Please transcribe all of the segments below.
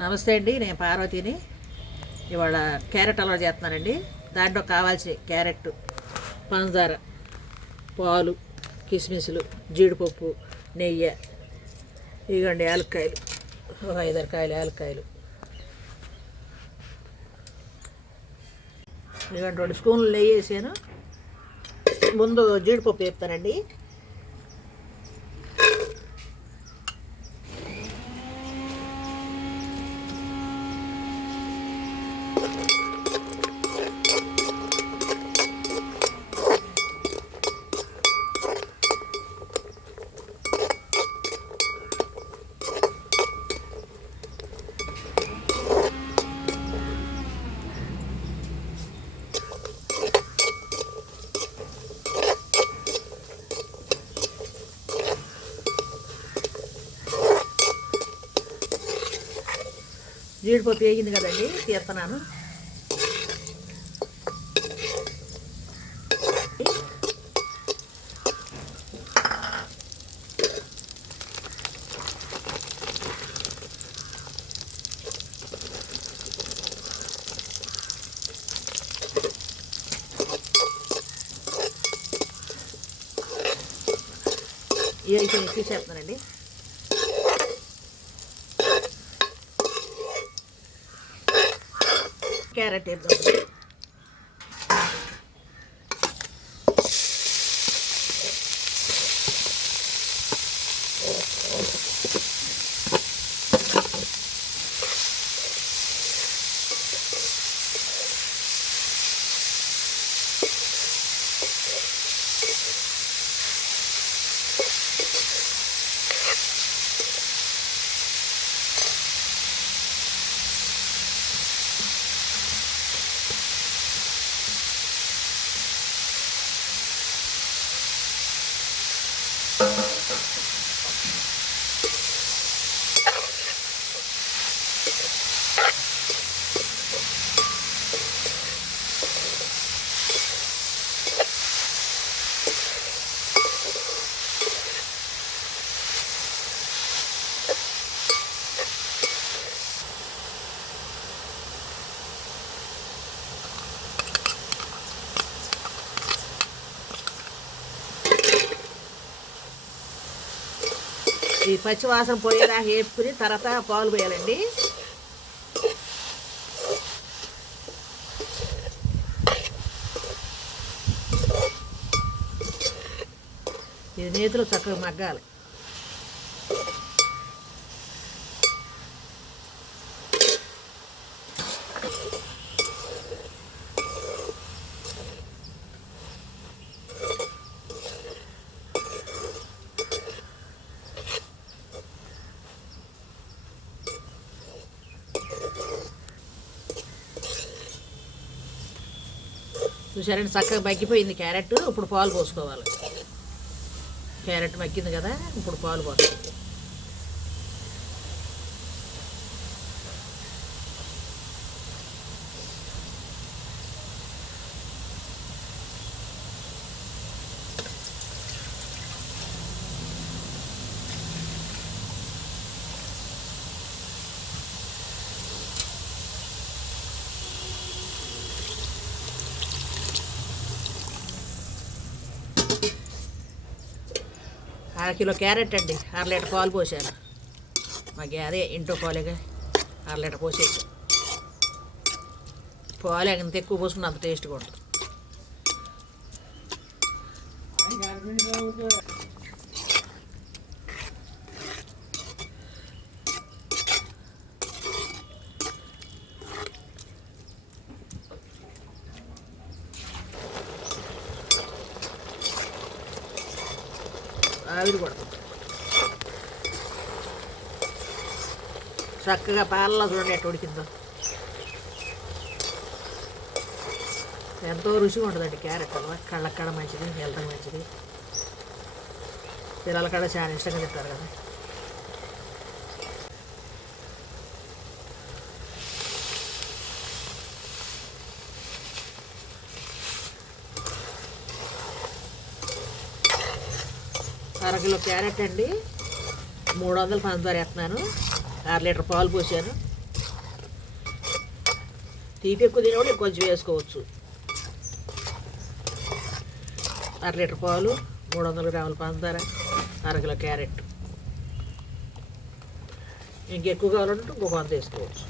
నమస్తే అండి నేను పార్వతిని. ఇవాళ క్యారెట్ అలవాటు చేస్తున్నానండి. దాంట్లో కావాల్సిన క్యారెట్ పంచదార పాలు కిస్మిస్లు జీడిపప్పు నెయ్యి ఇగండి యాలక్కాయలు ఒక ఐదారు కాయలు యాలక్కాయలు. ఇదిగోండి రెండు స్పూన్లు నెయ్యి వేసాను. ముందు జీడిపప్పు వేపుతానండి. జీడిపప్పు వేగింది కదండి తీస్తున్నాను. ఇవి అయితే తీసేస్తున్నానండి. క్యారెట్ వేద్దాం ఈ పచ్చి వాసన పోయేదాకా వేపుకుని తర్వాత పాలు పోయాలండి. ఇది నేతిలో చక్కగా మగ్గాలి. చూసారండి చక్కగా మగ్గిపోయింది క్యారెట్. ఇప్పుడు పాలు పోసుకోవాలి. క్యారెట్ మగ్గింది కదా ఇప్పుడు పాలు పోసుకోవాలి. అర కిలో క్యారెట్ అండి. అర లీటర్ పాలు పోసాను. మాకు అదే ఇంట్లో పాలేగా అర లీటర్ పోసేసి. పాలు ఎంత ఎక్కువ పోసుకున్న అంత టేస్ట్గా ఉంటుంది ఆవిరి కొడుతుంది చక్కగా పాలలో చూడండి ఎట్ట ఉడికిందో ఎంతో రుచిగా ఉంటుందండి క్యారెట్ అల్వా కళ్ళకి కడ మంచిది హెల్త్కి మంచిది పిల్లల కాడ చాలా ఇష్టంగా తింటారు కదా అరకిలో క్యారెట్ అండి. మూడు వందలు పంచదార వేస్తున్నాను. అర లీటర్ పాలు పోసాను. తీపి ఎక్కువ తినేవాళ్ళు కొంచెం వేసుకోవచ్చు. అర లీటర్ పాలు మూడు వందల గ్రాముల పంచదార అరకిలో క్యారెట్. ఇంకెక్కువ కావాలంటే ఇంకొక వంద వేసుకోవచ్చు.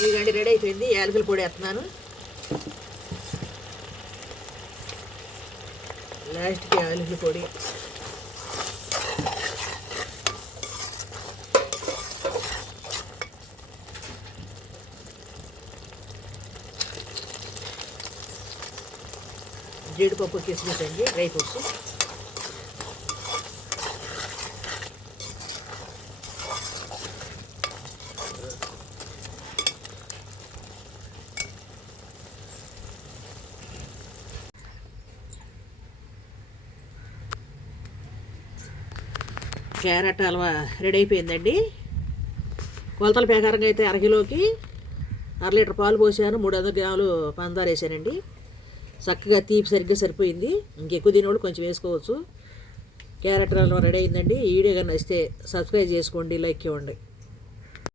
ఇదిగండి రెడీ అయిపోయింది. యాలకుల పొడి వేస్తున్నాను. లాస్ట్కి యాలకుల పొడి. జీడిపప్పు కిస్మిస్ అండి dry fruits. Carrot halwa ready అయిపోయిందండి కొలతల ప్రకారంగా అయితే అరకిలోకి అర లీటర్ పాలు పోసాను మూడు వందల గ్రాములు పందారు వేసానండి. చక్కగా తీపి సరిగ్గా సరిపోయింది. ఇంకెక్కువ తినేవాళ్ళు కొంచెం వేసుకోవచ్చు. క్యారెట్ హల్వా రెడీ అయిందండి. ఈ వీడియో కానీ నచ్చితే సబ్స్క్రైబ్ చేసుకోండి లైక్ ఇవ్వండి.